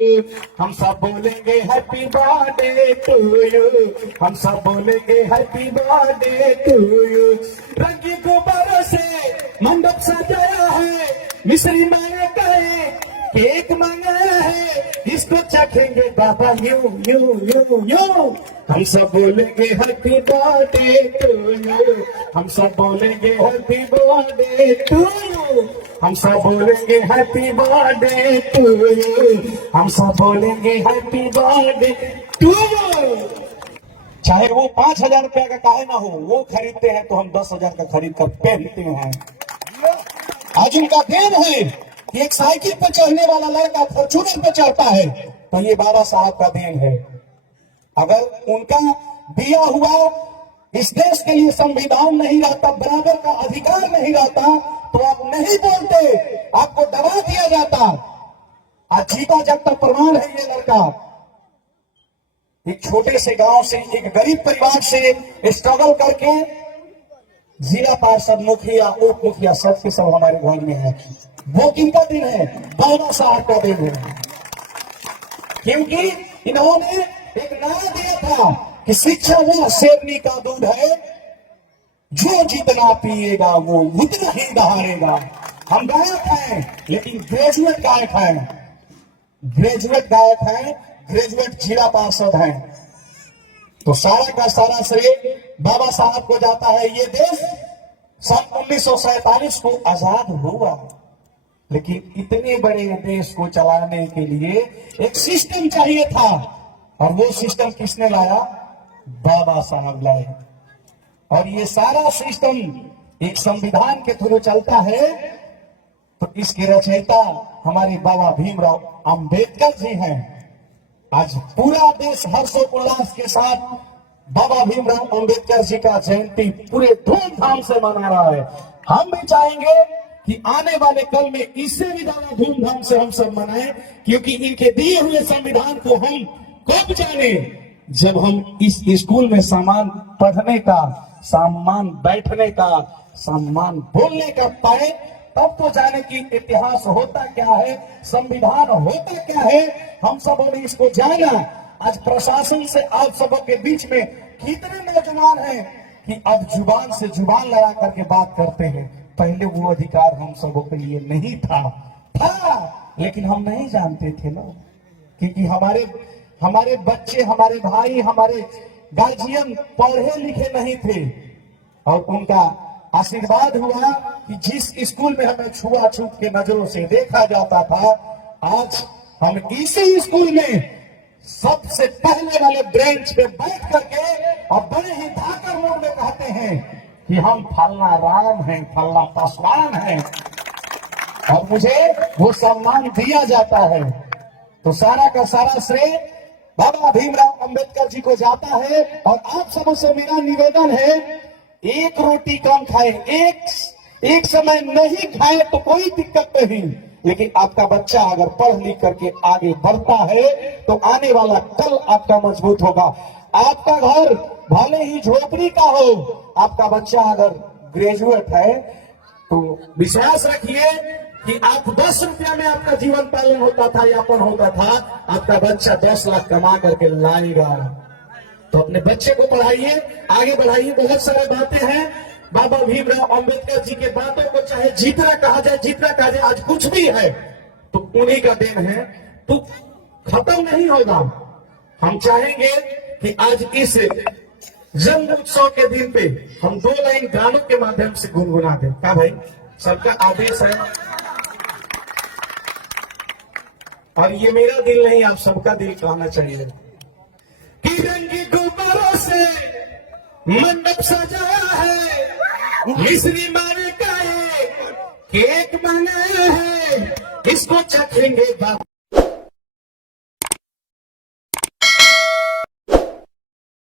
हम सब बोलेंगे हैप्पी बर्थडे टू यू। हम सब बोलेंगे हैप्पी बर्थडे टू यू। रंगी गुब्बारों से मंडप सजाया है, मिश्री मांगा है, केक मंगाया है, इसको चखेंगे बाबा यू यू यू यू। हम सब बोलेंगे हैप्पी बर्थडे टू यू। हम सब बोलेंगे हैप्पी बर्थडे टू यू। हम सब बोलेंगे हैप्पी बर्थडे टू यू। हम सब बोलेंगे हैप्पी बर्थडे टू यू। चाहे वो 5,000 रुपया का काहे ना हो, वो खरीदते हैं तो हम 10,000 का खरीद कर पहनते हैं। आज उनका देन है कि एक साइकिल पर चढ़ने वाला लड़का फॉर्च्यूनर पर चढ़ता है, तो ये बाबा साहब का देन है। अगर उनका दिया हुआ इस देश के लिए संविधान नहीं रहता, बराबर का अधिकार नहीं रहता, तो आप नहीं बोलते, आपको दबा दिया जाता। आज जीता जागता प्रमाण है ये लड़का। एक छोटे से गांव से, एक गरीब परिवार से स्ट्रगल करके जिला पार्षद, मुखिया, उप मुखिया सबके सब हमारे घर में है। वो किनका दिन है? बाबा साहब का दिन है। क्योंकि इन्होंने एक नारा दिया था कि शिक्षा वो शेरनी का दूध है, जो जितना पिएगा वो उतना ही दहाड़ेगा। हम गायक हैं लेकिन ग्रेजुएट गायक हैं, ग्रेजुएट गायक हैं, ग्रेजुएट जिला पार्षद हैं। तो सारा का सारा श्रेय बाबा साहब को जाता है। ये देश सन 1947 को आजाद हुआ, लेकिन इतने बड़े देश को चलाने के लिए एक सिस्टम चाहिए था, और वो सिस्टम किसने लाया? बाबा साहब लाए। और ये सारा सिस्टम एक संविधान के थ्रू चलता है। तो इसके रचयिता हमारे बाबा भीमराव अंबेडकर जी हैं। आज पूरा देश हर्षोल्लास के साथ बाबा भीमराव अंबेडकर जी का जयंती पूरे धूमधाम से मना रहा है। हम भी चाहेंगे कि आने वाले कल में इससे भी ज्यादा धूमधाम से हम सब मनाएं, क्योंकि इनके दिए हुए संविधान को हम कब जाने, जब हम इस स्कूल में सामान पढ़ने का, सामान बैठने का, सामान बोलने का पाए, तब तो जाने कि इतिहास होता क्या है, संविधान होता क्या है। हम सबों ने इसको जाना। आज प्रशासन से आप सबों के बीच में कितने नौजवान हैं कि अब जुबान से जुबान लड़ा करके बात करते हैं। पहले वो अधिकार हम सबों के लिए नहीं था, लेकिन हम नहीं जानते थे ना, क्योंकि हमारे बच्चे, हमारे भाई, हमारे गार्जियन पढ़े लिखे नहीं थे, और उनका आशीर्वाद हुआ कि जिस स्कूल में हमें छुआछूत के नजरों से देखा जाता था, आज हम इसी स्कूल में सबसे पहले वाले ब्रेंच पे बैठ करके और बड़े ही धाकर मोड़ में कहते हैं कि हम फलना राम हैं, फलना पासवान हैं, और मुझे वो सम्मान दिया जाता है। तो सारा का सारा श्रेय बाबा भीमराव अंबेडकर जी को जाता है। और आप सबों से मेरा निवेदन है, एक रोटी कम खाए, एक समय नहीं खाए तो कोई दिक्कत नहीं, लेकिन आपका बच्चा अगर पढ़ लिख करके आगे बढ़ता है तो आने वाला कल आपका मजबूत होगा। आपका घर भले ही झोपड़ी का हो, आपका बच्चा अगर ग्रेजुएट है तो विश्वास रखिए कि आप 10 रुपया में आपका जीवन पालन होता था, यापन होता था, आपका बच्चा 10 लाख कमा करके लाएगा। तो अपने बच्चे को पढ़ाइए, आगे बढ़ाइए। बहुत सारे बातें हैं बाबा भीमराव अंबेडकर जी के बातों को चाहे जितना कहा जाए, जितना कहा जाए, आज कुछ भी है तो उन्हीं का देन है, तो खत्म नहीं होगा। हम चाहेंगे कि आज इस जन्म उत्सव के दिन पे हम 2 लाइन गानों के माध्यम से गुनगुना दें। क्या भाई, सबका आदेश है, और ये मेरा दिल नहीं, आप सबका दिल कहना चाहिए कि रंगी गुब्बारों से मंडप सजाया है, मिश्री मारे का केक बनाया है, इसको चखेंगे बाबा।